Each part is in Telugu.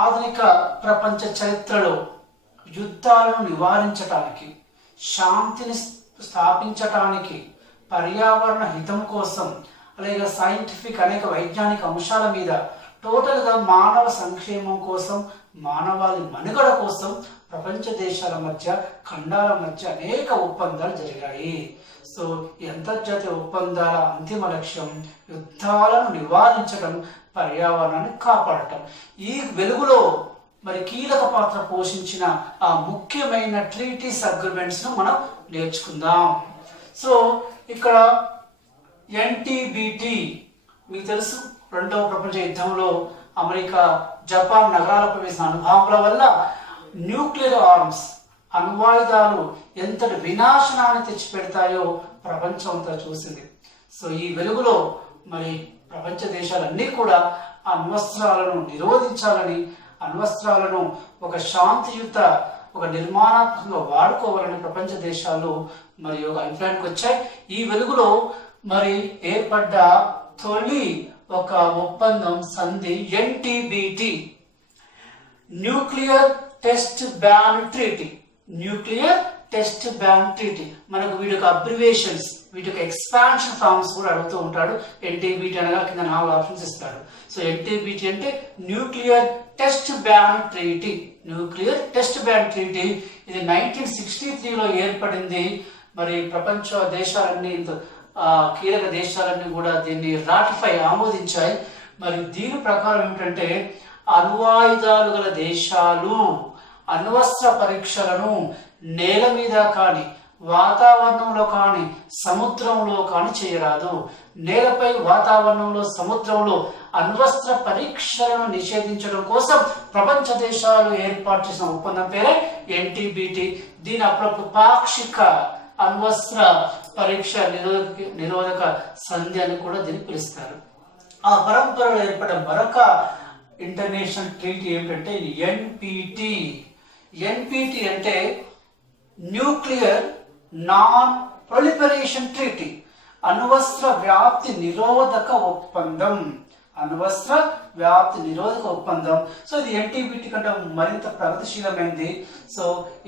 ఆధునిక ప్రపంచ చరిత్రలో యుద్ధాలను నివారించటానికి, శాంతిని స్థాపించటానికి, పర్యావరణ హితం కోసం, అలాగే సైంటిఫిక్ అనేక వైజ్ఞానిక అంశాల మీద టోటల్గా మానవ సంక్షేమం కోసం, మానవాళి మనుగడ కోసం ప్రపంచ దేశాల మధ్య, ఖండాల మధ్య అనేక ఒప్పందాలు జరిగాయి. సో ఈ అంతర్జాతీయ ఒప్పందాల అంతిమ లక్ష్యం యుద్ధాలను నివారించడం, పర్యావరణాన్ని కాపాడటం. ఈ వెలుగులో మరి కీలక పాత్ర పోషించిన ఆ ముఖ్యమైన ట్రీటీస్ అగ్రిమెంట్స్ను మనం నేర్చుకుందాం. సో ఇక్కడ ఎన్టీబీటీ మీకు తెలుసు, రెండవ ప్రపంచ యుద్ధంలో అమెరికా జపాన్ నగరాలపై వేసిన అణుబాంబుల వల్ల న్యూక్లియర్ ఆర్మ్స్, అణ్వాయుధాలు ఎంతటి వినాశనాన్ని తెచ్చిపెడతాయో ప్రపంచం అంతా చూసింది. సో ఈ వెలుగులో మరి ప్రపంచ దేశాలన్నీ కూడా అణ్వస్త్రాలను నిరోధించాలని, అణ్వస్త్రాలను ఒక శాంతియుత, ఒక నిర్మాణాత్మకంగా వాడుకోవాలని ప్రపంచ దేశాలు మరి ఒక అభిప్రాయానికి వచ్చాయి. ఈ వెలుగులో మరి ఏర్పడ్డ తొలి ఒక ఒప్పందం, సంధి NTBT, nuclear test ban treaty. Nuclear test ban treaty. మనకు వీటి యొక్క అబ్రివేషన్స్, వీటి యొక్క ఎక్స్పాన్షన్ ఫార్మ్స్ కూడా అడుగుతూ ఉంటాడు. ఎన్టీబీటీ అనగా కింద 4 ఆప్షన్స్ ఇస్తాడు. సో ఎన్టీబీటీ అంటే nuclear test ban treaty. Nuclear test ban treaty ఇది 1963లో ఏర్పడింది. మరి ప్రపంచ దేశాలన్నీ, కీలక దేశాలన్నీ కూడా దీన్ని రాటిఫై, ఆమోదించాయి. మరి దీని ప్రకారం ఏమిటంటే అణ్వాయుధాలు గల దేశాలు అణ్వస్త్ర పరీక్షలను నేల మీద కానీ, వాతావరణంలో కానీ, సముద్రంలో కానీ చేయరాదు. నేలపై, వాతావరణంలో, సముద్రంలో అణ్వస్త్ర పరీక్షలను నిషేధించడం కోసం ప్రపంచ దేశాలు ఏర్పాటు చేసిన ఒప్పందం పేరే ఎన్టీబీటీ. దీని అప్పుడప్పుడు పాక్షిక అణ్వస్త్ర పరీక్ష నిరోధక సంధి అని కూడా దీన్ని పిలుస్తారు. ఆ పరంపరలో ఏర్పడిన మరొక ఇంటర్నేషనల్ ట్రీటీ ఏమిటంటే ఎన్పిటి. ఎన్పిటి అంటే న్యూక్లియర్ నాన్ ప్రొలిఫరేషన్ ట్రీటీ, అణ్వస్త్ర వ్యాప్తి నిరోధక ఒప్పందం. అణ్వస్త్ర వ్యాప్తి నిరోధక ఒప్పందం. సో ఇది ఎన్టీబీటీ కంటే మరింత ప్రగతిశీలమైంది. సో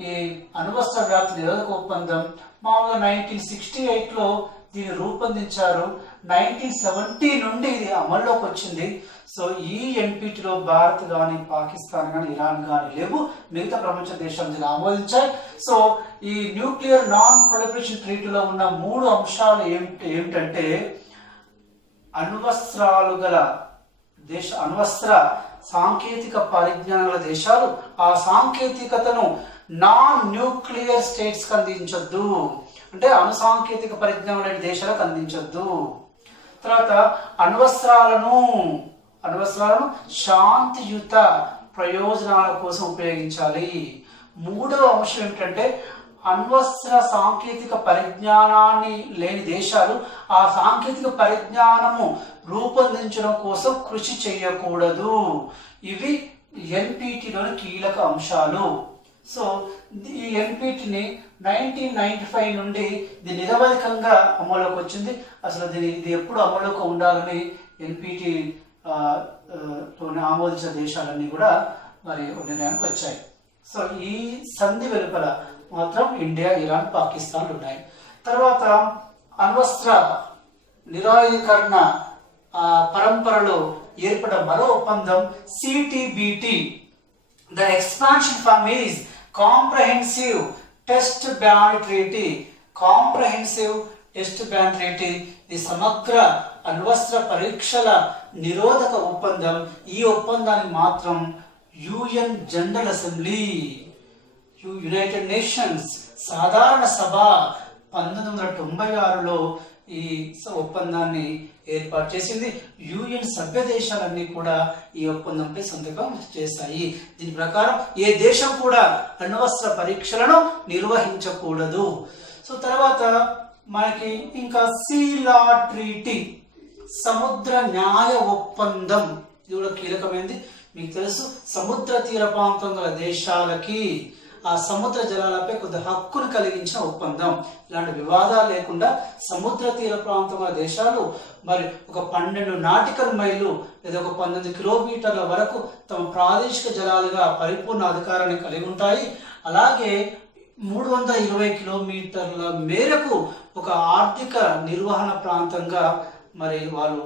ఈ అణ్వస్త్ర వ్యాప్తి నిరోధక ఒప్పందం మామూలుగా 1968లో దీన్ని రూపొందించారు. 1970 నుండి ఇది అమల్లోకి వచ్చింది. సో ఈ ఎన్పిటిలో భారత్ కానీ, పాకిస్తాన్ కానీ, ఇరాన్ కానీ లేవు. మిగతా ప్రపంచ దేశాలు దీన్ని ఆమోదించాయి. సో ఈ న్యూక్లియర్ నాన్ ప్రొలిఫరేషన్ ట్రీటీలో ఉన్న 3 అంశాలు ఏమిటంటే అణ్వస్త్రాలు గల దేశ, అణ్వస్త్ర సాంకేతిక పరిజ్ఞానం గల దేశాలు ఆ సాంకేతికతను నాన్ న్యూక్లియర్ స్టేట్స్కి అందించొద్దు. అంటే అణు సాంకేతిక పరిజ్ఞానం లేని దేశాలకు అందించొద్దు. తర్వాత అణ్వస్త్రాలను శాంతియుత ప్రయోజనాల కోసం ఉపయోగించాలి. 3వ అంశం ఏమిటంటే అణ్వస్త్ర సాంకేతిక పరిజ్ఞానాన్ని లేని దేశాలు ఆ సాంకేతిక పరిజ్ఞానము రూపొందించడం కోసం కృషి చేయకూడదు. ఇవి ఎన్పిటిలోని కీలక అంశాలు. సో ఈ ఎన్పిటిని 1995 నుండి ఇది నిరవధికంగా అమలులోకి వచ్చింది. అసలు ఇది ఎప్పుడు అమలులోకి ఉండాలని ఎన్పిటి ఆమోదించిన దేశాలన్నీ కూడా మరి నిర్ణయానికి వచ్చాయి. సో ఈ సంధి వెలుపల మాత్రం ఇండియా, ఇరాన్, పాకిస్తాన్ ఉన్నాయి. తర్వాత అణ్వస్త్ర నిరాయుధీకరణ పరంపరలో ఏర్పడిన మరో ఒప్పందం CTBT. The expansion form is comprehensive test ban treaty. Comprehensive test ban treaty ఇది సమగ్ర అణ్వస్త్ర పరీక్షల నిరోధక ఒప్పందం. ఈ ఒప్పందాన్ని మాత్రం UN general assembly, United Nations సాధారణ సభ 1996లో ఈ ఒప్పందాన్ని ఏర్పాటు చేసింది. యుఎన్ సభ్య దేశాలన్నీ కూడా ఈ ఒప్పందంపై సంతకం చేశాయి. దీని ప్రకారం ఏ దేశం కూడా అణ్వస్త్ర పరీక్షలను నిర్వహించకూడదు. సో తర్వాత మనకి ఇంకా సీ లా ట్రీటీ, సముద్ర న్యాయ ఒప్పందం. ఇది కూడా కీలకమైనది. మీకు తెలుసు, సముద్ర తీర ప్రాంతం గల దేశాలకి ఆ సముద్ర జలాలపై కొద్ది హక్కును కలిగించిన ఒప్పందం. ఇలాంటి వివాదాలు లేకుండా సముద్ర తీర ప్రాంతముల దేశాలు మరి ఒక 12 నాటికల్ మైళ్ళు లేదా ఒక 19 కిలోమీటర్ల వరకు తమ ప్రాదేశిక జలాలుగా పరిపూర్ణ అధికారాన్ని కలిగి ఉంటాయి. అలాగే 320 కిలోమీటర్ల మేరకు ఒక ఆర్థిక నిర్వహణ ప్రాంతంగా మరి వాళ్ళు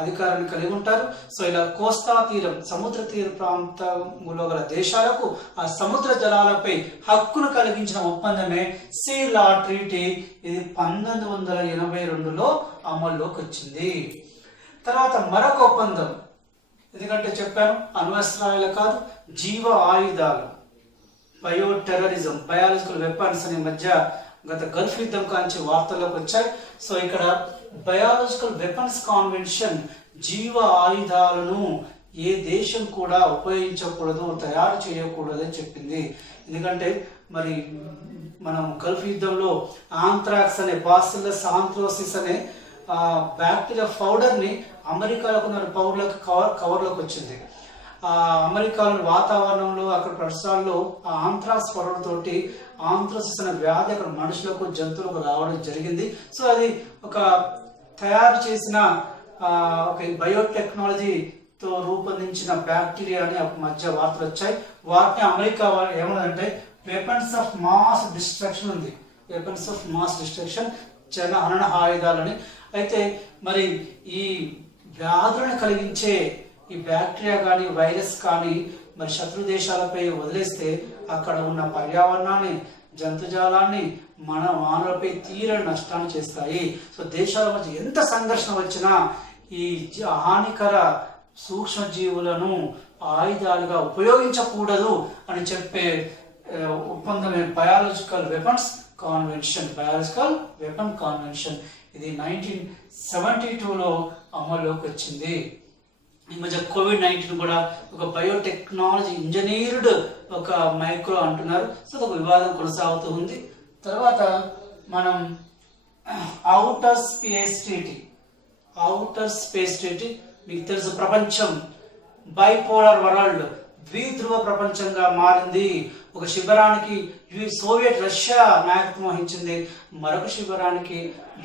అధికారాన్ని కలిగి ఉంటారు. సో ఇలా కోస్తా తీరం, సముద్ర తీర ప్రాంతంలో గల దేశాలకు ఆ సముద్ర జలాలపై హక్కును కలిగించిన ఒప్పందమే సీ లా ట్రీటీ. ఇది 1982లో అమల్లోకి వచ్చింది. తర్వాత మరొక ఒప్పందం, ఎందుకంటే చెప్పాను అణ్వస్త్రాలు కాదు, జీవ ఆయుధాలు, బయోటెర్రరిజం, బయాలజికల్ వెపన్స్ అనే మధ్య గత గల్ఫ్ యుద్ధం కాంచి వార్తల్లోకి వచ్చాయి. సో ఇక్కడ బయాలజికల్ వెపన్స్ కాన్వెన్షన్ జీవ ఆయుధాలను ఏ దేశం కూడా ఉపయోగించకూడదు, తయారు చేయకూడదు అని చెప్పింది. ఎందుకంటే మరి మనం గల్ఫ్ యుద్ధంలో ఆంథ్రాక్స్ అనే బాసిల్లస్ ఆంథ్రోసిస్ అనే బ్యాక్టీరియా పౌడర్ని అమెరికాలో ఉన్న పౌడర్లకు కవర్లోకి వచ్చింది. అమెరికాలోని వాతావరణంలో అక్కడ పరిసరాల్లో ఆ ఆంథ్రాక్స్ పొరలతోటి ఆంథ్రోసిస్ అనే వ్యాధి అక్కడ మనుషులకు జంతువులకు రావడం జరిగింది. సో అది ఒక తయారు చేసిన ఒక బయోటెక్నాలజీతో రూపొందించిన బ్యాక్టీరియా అని మధ్య వార్తలు వచ్చాయి. వాటిని అమెరికా ఏమన్నదంటే వెపన్స్ ఆఫ్ మాస్ డిస్ట్రక్షన్ ఉంది, వెపన్స్ ఆఫ్ మాస్ డిస్ట్రక్షన్, జన హనన ఆయుధాలని. అయితే మరి ఈ వ్యాధులను కలిగించే ఈ బ్యాక్టీరియా కానీ వైరస్ కానీ మరి శత్రు దేశాలపై వదిలేస్తే అక్కడ ఉన్న పర్యావరణాన్ని, జంతుజాలాన్ని, మన మానవులపై తీరని నష్టాన్ని చేస్తాయి. సో దేశాల మధ్య ఎంత సంఘర్షణ వచ్చినా ఈ హానికర సూక్ష్మజీవులను ఆయుధాలుగా ఉపయోగించకూడదు అని చెప్పే ఒప్పందమే biological weapons convention. Biological weapon convention ఇది 1972లో అమల్లోకి వచ్చింది. ఈ మధ్య COVID-19 కూడా ఒక బయోటెక్నాలజీ ఇంజనీర్డ్ ఒక మైక్రో అంటున్నారు. సో ఒక వివాదం కొనసాగుతూ ఉంది. తర్వాత మనం outer space treaty. Outer space treaty మీకు తెలుసు, ప్రపంచం బైపోలార్ వరల్డ్, ద్విధ్రువ ప్రపంచంగా మారింది. ఒక శిబిరానికి సోవియట్ రష్యా నాయకత్వం వహించింది, మరొక శిబిరానికి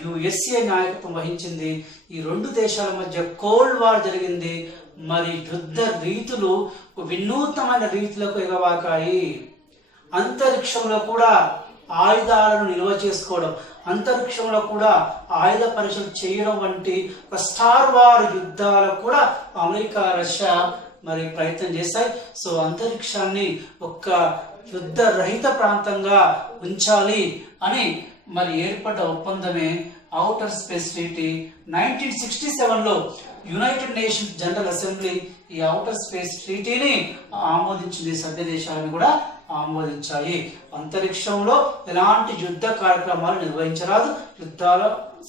USA నాయకత్వం వహించింది. ఈ రెండు దేశాల మధ్య కోల్డ్ వార్ జరిగింది. మరి యుద్ధ రీతులు వినూత్నమైన రీతులకు ఎగవాకాయి. అంతరిక్షంలో కూడా ఆయుధాలను నిల్వ చేసుకోవడం, అంతరిక్షంలో కూడా ఆయుధ పరీక్షలు చేయడం వంటి ఒక స్టార్ వార్ యుద్ధాలకు కూడా అమెరికా, రష్యా మరి ప్రయత్నం చేశాయి. సో అంతరిక్షాన్ని ఒక యుద్ధ రహిత ప్రాంతంగా ఉంచాలి అని మరి ఏర్పడ్డ ఒప్పందమే ఔటర్ స్పేస్ ట్రీటీ. 1967లో యునైటెడ్ నేషన్స్ జనరల్ అసెంబ్లీ ఈ ఔటర్ స్పేస్ ట్రీటీని ఆమోదించింది. సభ్య దేశాలను కూడా ఆమోదించాయి. అంతరిక్షంలో ఎలాంటి యుద్ధ కార్యక్రమాలు నిర్వహించరాదు, యుద్ధాల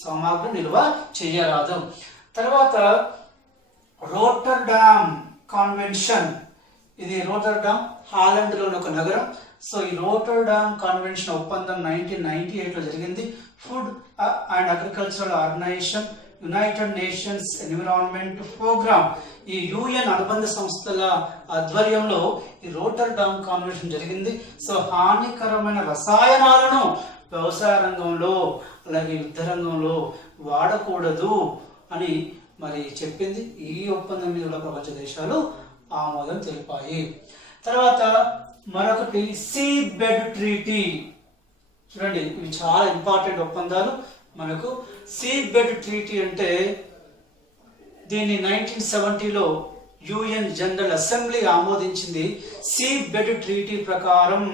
సామాగ్రి నిల్వ చేయరాదు. తర్వాత రోటర్డామ్ కాన్వెన్షన్. ఇది రోటర్డామ్ హాలండ్లోని ఒక నగరం. సో ఈ రోటర్డామ్ కాన్వెన్షన్ ఒప్పందం 1998లో జరిగింది. Food and agricultural organisation, united nations environment programme, ఈ UN అనుబంధ సంస్థల ఆధ్వర్యంలో ఈ రోటర్డామ్ కాన్వెన్షన్ జరిగింది. సో హానికరమైన రసాయనాలను వ్యవసాయ రంగంలో అలాగే యుద్ధ రంగంలో వాడకూడదు అని మరి చెప్పింది. ఈ ఒప్పందం మీద కూడా ప్రపంచ దేశాలు ఆమోదం తెలిపాయి. తర్వాత మరొకటి సీ బెడ్ ట్రీటీ. చూడండి, ఇవి చాలా ఇంపార్టెంట్ ఒప్పందాలు మనకు. సీ బెడ్ ట్రీటీ అంటే దీన్ని 1970లో UN జనరల్ అసెంబ్లీ ఆమోదించింది. సీ బెడ్ ట్రీటీ ప్రకారం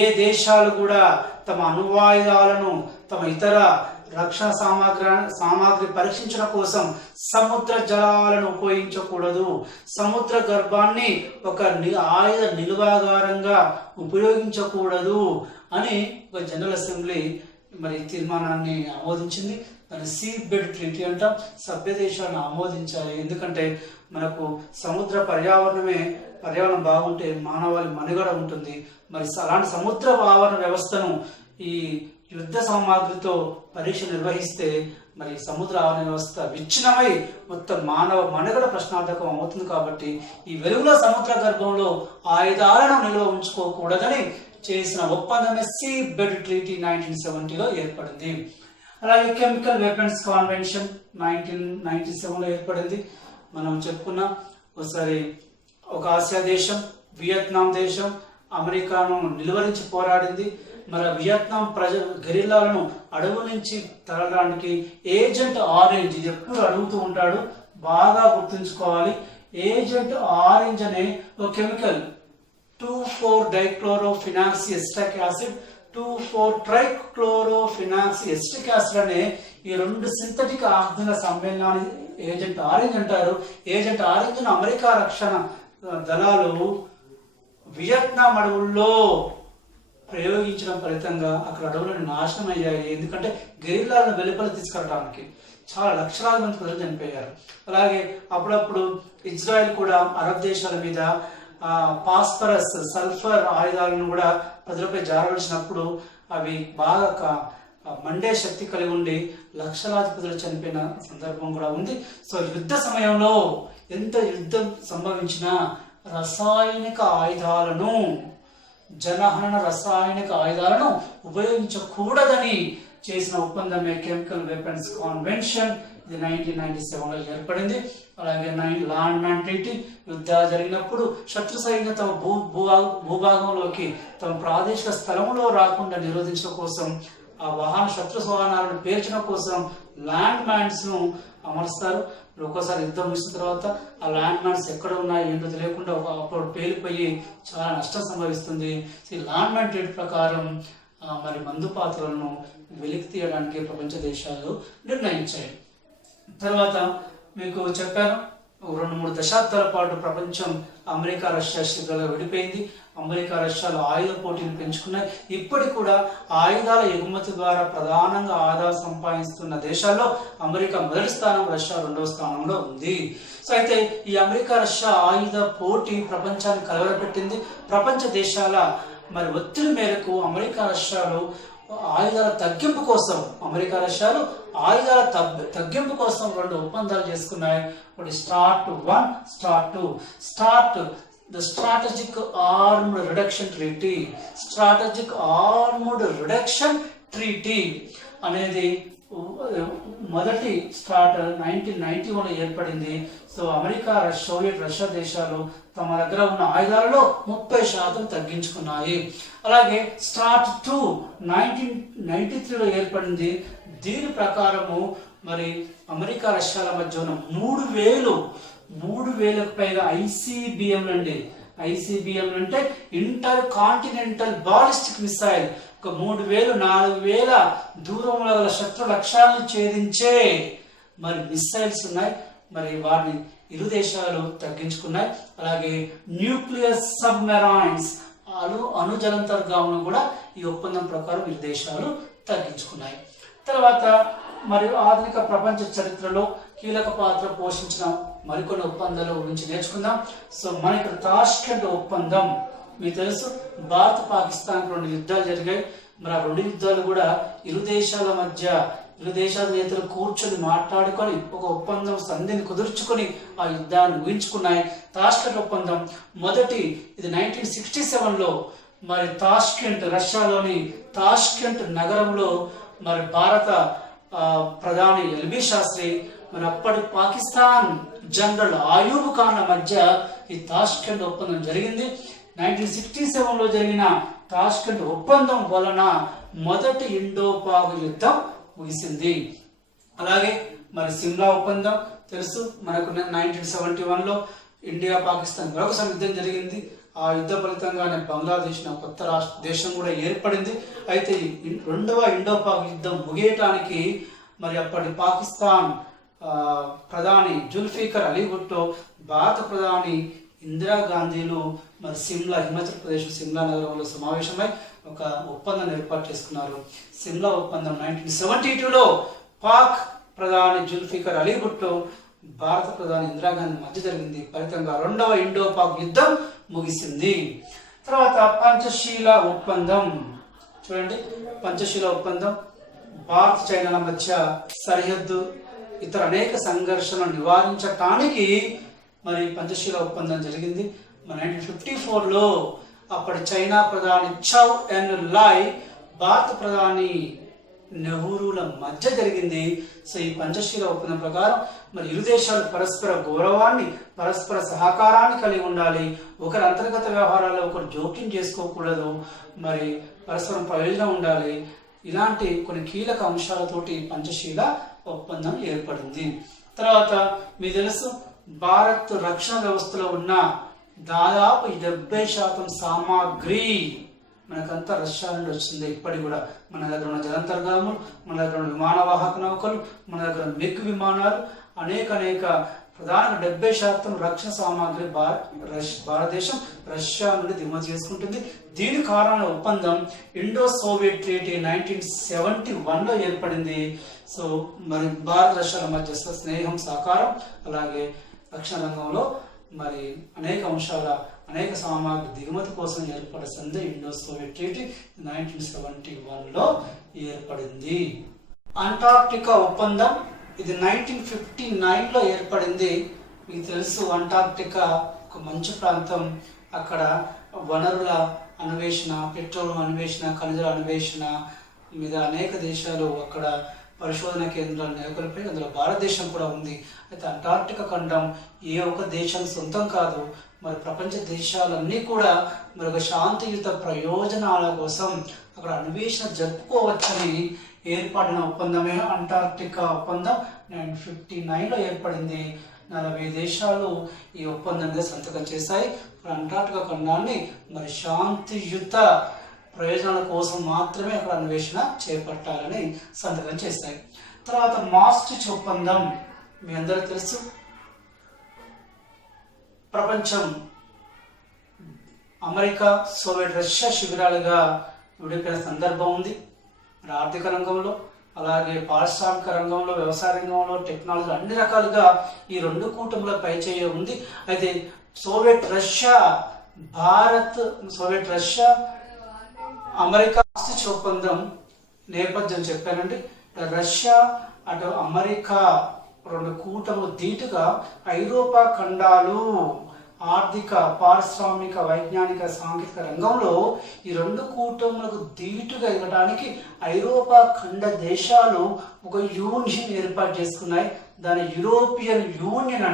ఏ దేశాలు కూడా తమ అణువాయుధాలను, తమ ఇతర రక్షణ సామాగ్రి పరీక్షించడం కోసం సముద్ర జలాలను ఉపయోగించకూడదు, సముద్ర గర్భాన్ని ఒక ఆయుధ నిల్వాగారంగా ఉపయోగించకూడదు అని ఒక జనరల్ అసెంబ్లీ మరి తీర్మానాన్ని ఆమోదించింది. దాన్ని సీ బెడ్ ట్రీటీ అంటాం. సభ్య దేశాలను ఆమోదించాలి. ఎందుకంటే మనకు సముద్ర పర్యావరణం బాగుంటే మానవాళి మనుగడ ఉంటుంది. మరి అలాంటి సముద్ర ఆవరణ వ్యవస్థను ఈ యుద్ధ సామాగ్రితో పరీక్ష నిర్వహిస్తే మరి సముద్ర ఆవరణ వ్యవస్థ విచ్ఛిన్నమై మొత్తం మానవ మనుగడ ప్రశ్నార్థకం అవుతుంది. కాబట్టి ఈ వెలుగులో సముద్ర గర్భంలో ఆయుధాలను నిల్వ ఉంచుకోకూడదని చేసిన ఒప్పందమే సీట్ బెడ్ ట్రీటీ 1970లో ఏర్పడింది. అలాగే కెమికల్ వెపన్స్ కాన్వెన్షన్ 1997లో ఏర్పడింది. మనం చెప్పుకున్నాం ఒకసారి. ఒక ఆసియా దేశం వియత్నాం దేశం అమెరికాను నిలువరించి పోరాడింది. మరి వియత్నాం గెరిల్లాలను అడవు నుంచి తరలడానికి ఏజెంట్ ఆరెంజ్, ఇది ఎప్పుడు అడుగుతూ ఉంటాడు, బాగా గుర్తుంచుకోవాలి. ఏజెంట్ ఆరెంజ్ అనే ఒక కెమికల్ 2,4-డైక్లోరోఫినాక్సీ ఎసిటిక్ యాసిడ్, 2,4-ట్రైక్లోరోఫినాక్సీ ఎసిటిక్ యాసిడ్ అనే ఈ రెండు సింథటిక్ ఆక్సిజన్ల సమ్మేళనాన్ని ఏజెంట్ ఆరెంజ్ అంటారు. ఏజెంట్ ఆరెంజ్ ను అమెరికా రక్షణ దళాలు వియత్నాం అడవుల్లో ప్రయోగించడం ఫలితంగా అక్కడ అడవులను నాశనం అయ్యాయి. ఎందుకంటే గెరిల్లాలను వెలుపల తీసుకెళ్ళడానికి చాలా లక్షలాది మంది ప్రజలు చనిపోయారు. అలాగే అప్పుడప్పుడు ఇజ్రాయెల్ కూడా అరబ్ దేశాల మీద ఫాస్ఫరస్, సల్ఫర్ ఆయుధాలను కూడా ప్రజలపై జారవలసినప్పుడు అవి బాగా మండే శక్తి కలిగి ఉండి లక్షలాది ప్రజలు చనిపోయిన సందర్భం కూడా ఉంది. సో యుద్ధ సమయంలో ఎంత యుద్ధం సంభవించినా రసాయనిక ఆయుధాలను, జనహనన రసాయనిక ఆయుధాలను ఉపయోగించకూడదని చేసిన ఒప్పందమే కెమికల్ వెపన్స్ కాన్వెన్షన్. ఇది 1997లో ఏర్పడింది. అలాగే ల్యాండ్ మ్యాన్ ట్రీటీ, యుద్ధాలు జరిగినప్పుడు శత్రు సైన్యం తమ భూభాగంలోకి తమ ప్రాదేశిక స్థలంలో రాకుండా నిరోధించడం కోసం, ఆ శత్రు వాహనాలను పేర్చడం కోసం ల్యాండ్ మ్యాన్స్ ను అమరుస్తారు. ఒక్కోసారి యుద్ధం ముగిసిన తర్వాత ఆ ల్యాండ్ మ్యాన్స్ ఎక్కడ ఉన్నాయి ఏంటో తెలియకుండా అప్పుడు పేలిపోయి చాలా నష్టం సంభవిస్తుంది. ఈ ల్యాండ్ మ్యాన్ ట్రీటీ ప్రకారం మరి మందు పాత్రలను వెలికి తీయడానికి ప్రపంచ దేశాలు నిర్ణయించాయి. తర్వాత మీకు చెప్పాను, 2-3 దశాబ్దాల పాటు ప్రపంచం అమెరికా రష్యా శిబిరాలుగా విడిపోయింది. అమెరికా రష్యాలు ఆయుధ పోటీలు పెంచుకున్నాయి. ఇప్పటికి కూడా ఆయుధాల ఎగుమతి ద్వారా ప్రధానంగా ఆదాయం సంపాదిస్తున్న దేశాల్లో అమెరికా మొదటి స్థానం, రష్యా 2వ స్థానంలో ఉంది. సో అయితే ఈ అమెరికా రష్యా ఆయుధ పోటీ ప్రపంచాన్ని కలవరపెట్టింది. ప్రపంచ దేశాల మరి ఒత్తిడి మేరకు అమెరికా రష్యాలు ఆయుధాల తగ్గింపు కోసం తగ్గింపు కోసం 2 ఒప్పందాలు చేసుకున్నాయి. ఒకటి START 1, START 2. START the Strategic Armed Reduction Treaty. Strategic Armed Reduction Treaty అనేది మొదటి స్టార్ట్ 1991లో ఏర్పడింది. సో అమెరికా, సోవియట్ రష్యా దేశాలు తమ దగ్గర ఉన్న ఆయుధాలలో 30% తగ్గించుకున్నాయి. అలాగే START 2 1993లో ఏర్పడింది. దీని ప్రకారము మరి అమెరికా రష్యాల మధ్య ఉన్న 3,000కు పైగా ICBM అండి. ICBM అంటే ఇంటర్ కాంటినెంటల్ బాలిస్టిక్ మిసైల్. ఒక 3,000-4,000 దూరంలో గల శత్రు లక్ష్యాలను ఛేదించే మరి మిసైల్స్ ఉన్నాయి. మరి వాటిని ఇరు దేశాలు తగ్గించుకున్నాయి. అలాగే న్యూక్లియర్ సబ్మెరైన్స్, అణుజలంతర్గాములను కూడా ఈ ఒప్పందం ప్రకారం ఇరు దేశాలు తగ్గించుకున్నాయి. తర్వాత మరియు ఆధునిక ప్రపంచ చరిత్రలో కీలక పాత్ర పోషించిన మరికొన్ని ఒప్పందాల గురించి నేర్చుకుందాం. సో మనకి తాష్కెంట్ ఒప్పందం మీకు తెలుసు. భారత్ పాకిస్తాన్ 2 యుద్ధాలు జరిగాయి. మరి ఆ 2 యుద్ధాలు కూడా ఇరు దేశాల నేతలు కూర్చొని మాట్లాడుకొని ఒక ఒప్పందం సంధిని కుదుర్చుకొని ఆ యుద్ధాన్ని ముగించుకున్నాయి. తాష్కెంట్ ఒప్పందం మొదటి ఇది 1967లో మరి తాష్కెంట్, రష్యాలోని తాష్కెంట్ నగరంలో మరి భారత ప్రధాని ఎల్బి శాస్త్రి మరి అప్పటి పాకిస్తాన్ జనరల్ ఆయూబ్ ఖాన్ల మధ్య ఈ తాష్కెంట్ ఒప్పందం జరిగింది. 1967లో జరిగిన తాష్కెంట్ ఒప్పందం వలన మొదటి ఇండో-పాక్ యుద్ధం ముగిసింది. అలాగే మరి సిమ్లా ఒప్పందం తెలుసు మనకు. 1971లో ఇండియా పాకిస్తాన్ మరొకసారి యుద్ధం జరిగింది. ఆ యుద్ధ ఫలితంగానే బంగ్లాదేశ్ కొత్త దేశం కూడా ఏర్పడింది. అయితే 2వ ఇండో-పాక్ యుద్ధం ముగియటానికి మరి అప్పటి పాకిస్తాన్ ప్రధాని జుల్ఫికర్ అలీ భుట్టో, భారత ప్రధాని ఇందిరాగాంధీలు మరి సిమ్లా, హిమాచల్ ప్రదేశ్ సిమ్లా నగరంలో సమావేశమై ఒక ఒప్పందాన్ని ఏర్పాటు చేసుకున్నారు. సిమ్లా ఒప్పందం 1972లో పాక్ ప్రధాని జుల్ఫికర్ అలీ భుట్టో, భారత ప్రధాని ఇందిరాగాంధీ మధ్య జరిగింది. ఫలితంగా 2వ ఇండో-పాక్ యుద్ధం ముగిసింది. తర్వాత పంచశీల ఒప్పందం చూడండి. పంచశీల ఒప్పందం భారత్, చైనాల మధ్య సరిహద్దు ఇతర అనేక సంఘర్షణలు నివారించటానికి మరి పంచశీల ఒప్పందం జరిగింది. 1954లో అప్పటి చైనా ప్రధాని చౌ ఎన్ లై భారత ప్రధాని నెహ్రూల మధ్య జరిగింది. సో ఈ పంచశీల ఒప్పందం ప్రకారం మరి ఇరు దేశాలు పరస్పర గౌరవాన్ని, పరస్పర సహకారాన్ని కలిగి ఉండాలి. ఒకరి అంతర్గత వ్యవహారాల్లో ఒకరు జోక్యం చేసుకోకూడదు, మరి పరస్పరం ప్రయోజనం ఉండాలి. ఇలాంటి కొన్ని కీలక అంశాలతోటి పంచశీల ఒప్పందం ఏర్పడింది. తర్వాత మీకు తెలుసు, భారత్ రక్షణ వ్యవస్థలో ఉన్న దాదాపు 70% సామాగ్రి మనకంతా రష్యా నుండి వచ్చింది. ఇప్పటికి కూడా మన దగ్గర ఉన్న జలంతర్గాములు, మన దగ్గర ఉన్న విమానవాహక నౌకలు, మన దగ్గర మిగ్ విమానాలు, అనేక ప్రధానంగా 70% రక్షణ సామాగ్రి భారతదేశం రష్యా నుండి దిగుమతి చేసుకుంటుంది. దీని కారణంగా ఒప్పందం ఇండో సోవియట్ ట్రీటీ 1971లో ఏర్పడింది. సో మరి భారత రష్యాల మధ్య స్నేహం, సహకారం, అలాగే రక్షణ రంగంలో మరి అనేక సామాగ్రి దిగుమతి కోసం ఏర్పడే సంధి ఇండో సోవియట్ ట్రీటీ 1971లో ఏర్పడింది. అంటార్క్టికా ఒప్పందం ఇది 1959లో ఏర్పడింది. మీకు తెలుసు, అంటార్క్టికా ఒక మంచు ప్రాంతం. అక్కడ వనరుల అన్వేషణ, పెట్రోల్ అన్వేషణ, ఖనిజాల అన్వేషణ మీద అనేక దేశాలు అక్కడ పరిశోధన కేంద్రాలు నెలకొల్పాయి. అందులో భారతదేశం కూడా ఉంది. అయితే అంటార్క్టికా ఖండం ఏ ఒక్క దేశం సొంతం కాదు. మరి ప్రపంచ దేశాలన్నీ కూడా మరి ఒక శాంతియుత ప్రయోజనాల కోసం అక్కడ అన్వేషణ జరుపుకోవచ్చని ఏర్పడిన ఒప్పందమే అంటార్క్టికా ఒప్పందం. 1959లో ఏర్పడింది. 40 దేశాలు ఈ ఒప్పందం మీద సంతకం చేశాయి. అంటార్క్టికా ఖండాన్ని మరి శాంతియుత ప్రయోజనాల కోసం మాత్రమే అక్కడ అన్వేషణ చేపట్టాలని సంతకం చేశాయి. తర్వాత మాస్ట్రిచ్ ఒప్పందం మీ అందరికీ తెలుసు. ప్రపంచం అమెరికా, సోవియట్ రష్యా శిబిరాలుగా విడిపోయిన సందర్భం ఉంది. ఆర్థిక రంగంలో, అలాగే పారిశ్రామిక రంగంలో, వ్యవసాయ రంగంలో, టెక్నాలజీ అన్ని రకాలుగా ఈ రెండు కూటముల పైచేయ ఉంది. అయితే సోవియట్ రష్యా, అమెరికా మాస్ట్రిచ్ ఒప్పందం నేపథ్యం చెప్పానండి. రష్యా అటు అమెరికా రెండు కూటములు ధీటుగా ఐరోపా ఖండాలు ఆర్థిక, పారిశ్రామిక, వైజ్ఞానిక, సాంకేతిక రంగంలో ఈ రెండు కూటములకు ధీటుగా ఎదగడానికి ఐరోపా ఖండ దేశాలు ఒక యూనియన్ ఏర్పాటు చేసుకున్నాయి. దాన్ని యూరోపియన్ యూనియన్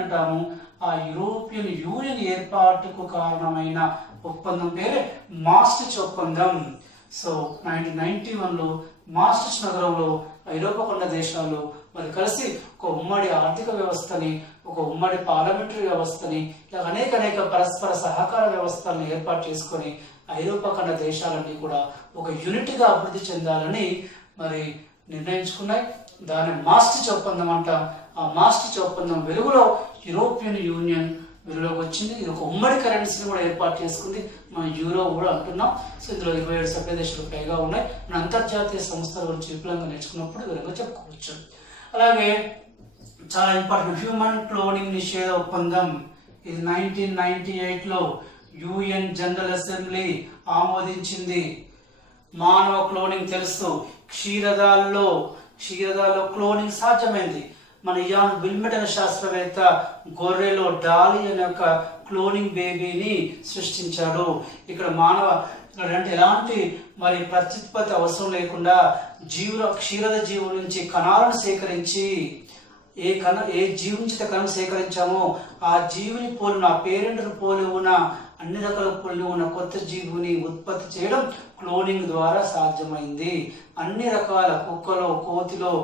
అంటాము. ఆ యూరోపియన్ యూనియన్ ఏర్పాటుకు కారణమైన ఒప్పందం పేరే మాస్ట్రిచ్ ఒప్పందం. సో 1991లో మాస్ట్రిచ్ నగరంలో ఐరోపా ఖండ దేశాలు మరి కలిసి ఒక ఉమ్మడి ఆర్థిక వ్యవస్థని, ఒక ఉమ్మడి పార్లమెంటరీ వ్యవస్థని, ఇలా అనేక పరస్పర సహకార వ్యవస్థలను ఏర్పాటు చేసుకొని ఐరోపా ఖండ దేశాలన్నీ కూడా ఒక యూనిట్గా అభివృద్ధి చెందాలని మరి నిర్ణయించుకున్నాయి. దాన్ని మాస్ట్రిచ్ ఒప్పందం అంటాం. ఆ మాస్ట్రిచ్ ఒప్పందం వెలుగులో యూరోపియన్ యూనియన్ వెలుగులోకి వచ్చింది. ఇది ఒక ఉమ్మడి కరెన్సీని కూడా ఏర్పాటు చేసుకుంది. మనం యూరో కూడా అంటున్నాం. సో ఇందులో 27 సభ్య దేశాలు పైగా ఉన్నాయి. మన అంతర్జాతీయ సంస్థల గురించి విపులంగా నేర్చుకున్నప్పుడు వివరంగా చెప్పుకోవచ్చు. అలాగే చాలా ఇంపార్టెంట్ హ్యూమన్ క్లోనింగ్ నిషేధ ఒప్పందం. ఇది 1998లో యుఎన్ జనరల్ అసెంబ్లీ ఆమోదించింది. మానవ క్లోనింగ్ తెలుసు. క్షీరదాల్లో క్లోనింగ్ సాధ్యమైంది. మన యాన్ విల్మెట్ అనే శాస్త్రవేత్త గొర్రెలో డాలి అనే ఒక క్లోనింగ్ బేబీని సృష్టించాడు. ఇక్కడ అంటే ఎలాంటి మరి ప్రత్యుత్పత్తి అవసరం లేకుండా క్షీరద జీవుల నుంచి కణాలను సేకరించి ఏ జీవి నుంచి కణం సేకరించామో ఆ జీవిని పోలిన, ఆ పేరెంట్ను పోలి ఉన్న, అన్ని రకాల పోలి ఉన్న కొత్త జీవిని ఉత్పత్తి చేయడం క్లోనింగ్ ద్వారా సాధ్యమైంది. అన్ని రకాల కుక్కలో, కోతిలో,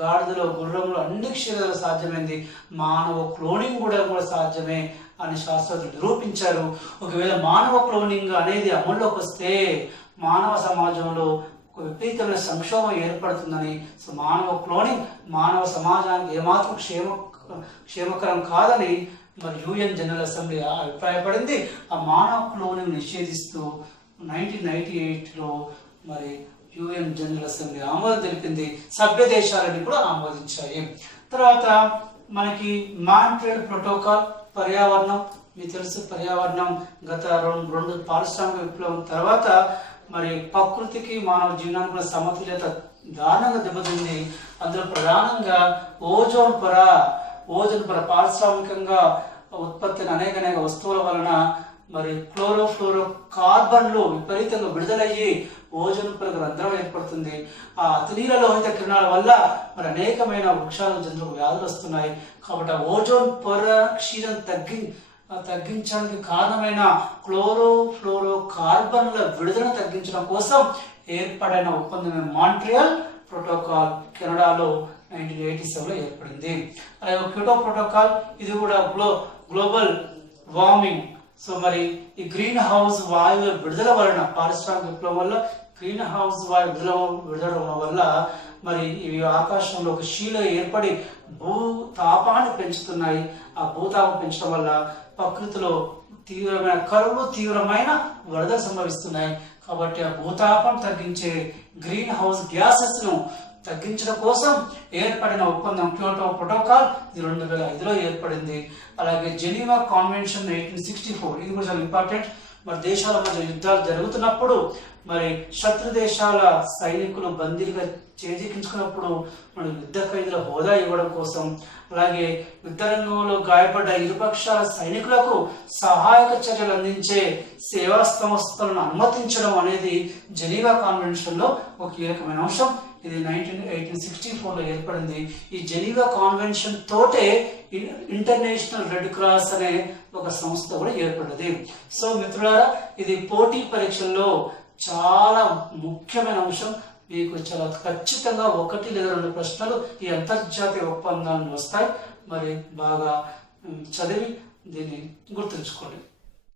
గాడిదలో, గుర్రంలో అన్ని క్షీరదాలు సాధ్యమైంది. మానవ క్లోనింగ్ కూడా సాధ్యమే అని శాస్త్రజ్ఞులు నిరూపించారు. ఒకవేళ మానవ క్లోనింగ్ అనేది అమల్లోకి వస్తే మానవ సమాజంలో ఒక విపరీతమైన సంక్షోభం ఏర్పడుతుందని, సో మానవ క్లోనింగ్ మానవ సమాజానికి ఏమాత్రం క్షేమకరం కాదని మరి యుఎన్ జనరల్ అసెంబ్లీ అభిప్రాయపడింది. ఆ మానవ క్లోనింగ్ నిషేధిస్తూ 1998లో మరి యుఎన్ జనరల్ అసెంబ్లీ ఆమోదం తెలిపింది. సభ్య దేశాలని కూడా ఆమోదించాయి. తర్వాత మనకి మాంట్రియల్ ప్రోటోకాల్, పర్యావరణం మీకు తెలుసు. పర్యావరణం గత రెండు పారిశ్రామిక విప్లవం తర్వాత మరి ప్రకృతికి మానవ జీవనానికి కూడా సమతుల్యత దారుణంగా దెబ్బతింది. అందులో ప్రధానంగా ఓజోన్ పొర పారిశ్రామికంగా ఉత్పత్తి అనేక వస్తువుల వలన మరి క్లోరోఫ్లోరో కార్బన్లు విపరీతంగా విడుదలయ్యి ఓజోన్ పొరకు రంధ్రం ఏర్పడుతుంది. ఆ అతినీల లోహిత కిరణాల వల్ల మరి అనేకమైన వృక్షాలు జంతువులకు వ్యాధులు వస్తున్నాయి. కాబట్టి ఆ ఓజోన్ పొర క్షీరం తగ్గించడానికి కారణమైన క్లోరోఫ్లోరో కార్బన్ల విడుదలను తగ్గించడం కోసం ఏర్పడిన ఒప్పందమే మాంట్రియల్ ప్రోటోకాల్, కెనడాలో 1987లో ఏర్పడింది. అలాగే క్యోటో ప్రోటోకాల్, ఇది కూడా గ్లోబల్ వార్మింగ్. సో మరి ఈ గ్రీన్ హౌస్ వాయువుల విడుదల వలన, పారిశ్రామిక విప్లవం వల్ల గ్రీన్ హౌస్ వాయు విడుదల వల్ల మరి ఇవి ఆకాశంలో ఒక శీల ఏర్పడి భూతాపాన్ని పెంచుతున్నాయి. ఆ భూతాపం పెంచడం వల్ల ప్రకృతిలో తీవ్రమైన కరువులు, తీవ్రమైన వరదలు సంభవిస్తున్నాయి. కాబట్టి ఆ భూతాపం తగ్గించే గ్రీన్ హౌస్ గ్యాసెస్ ను తగ్గించడం కోసం ఏర్పడిన ఒప్పందం క్యోటో ప్రోటోకాల్, ఇది 2005లో ఏర్పడింది. అలాగే జెనీవా కాన్వెన్షన్ 1864, ఇది కూడా చాలా ఇంపార్టెంట్. మరి దేశాల మధ్య యుద్ధాలు జరుగుతున్నప్పుడు మరి శత్రు దేశాల సైనికులు బందీలుగా చేజిక్కించుకున్నప్పుడు మన యుద్ధ ఖైదుల హోదా ఇవ్వడం కోసం, అలాగే యుద్ధ రంగంలో గాయపడ్డ ఇరుపక్షాల సైనికులకు సహాయక చర్యలు అందించే సేవా సంస్థలను అనుమతించడం అనేది జెనీవా కాన్వెన్షన్ లో ఒక కీలకమైన అంశం. ఇది 1864లో ఏర్పడింది. ఈ జెనీవా కాన్వెన్షన్ తోటే ఇంటర్నేషనల్ రెడ్ క్రాస్ అనే ఒక సంస్థ కూడా ఏర్పడింది. సో మిత్రులారా, ఇది పోటీ పరీక్షల్లో చాలా ముఖ్యమైన అంశం. మీకు చాలా ఖచ్చితంగా 1 లేదా 2 ప్రశ్నలు ఈ అంతర్జాతీయ ఒప్పందాన్ని వస్తాయి. మరి బాగా చదివి దీన్ని గుర్తుంచుకోండి.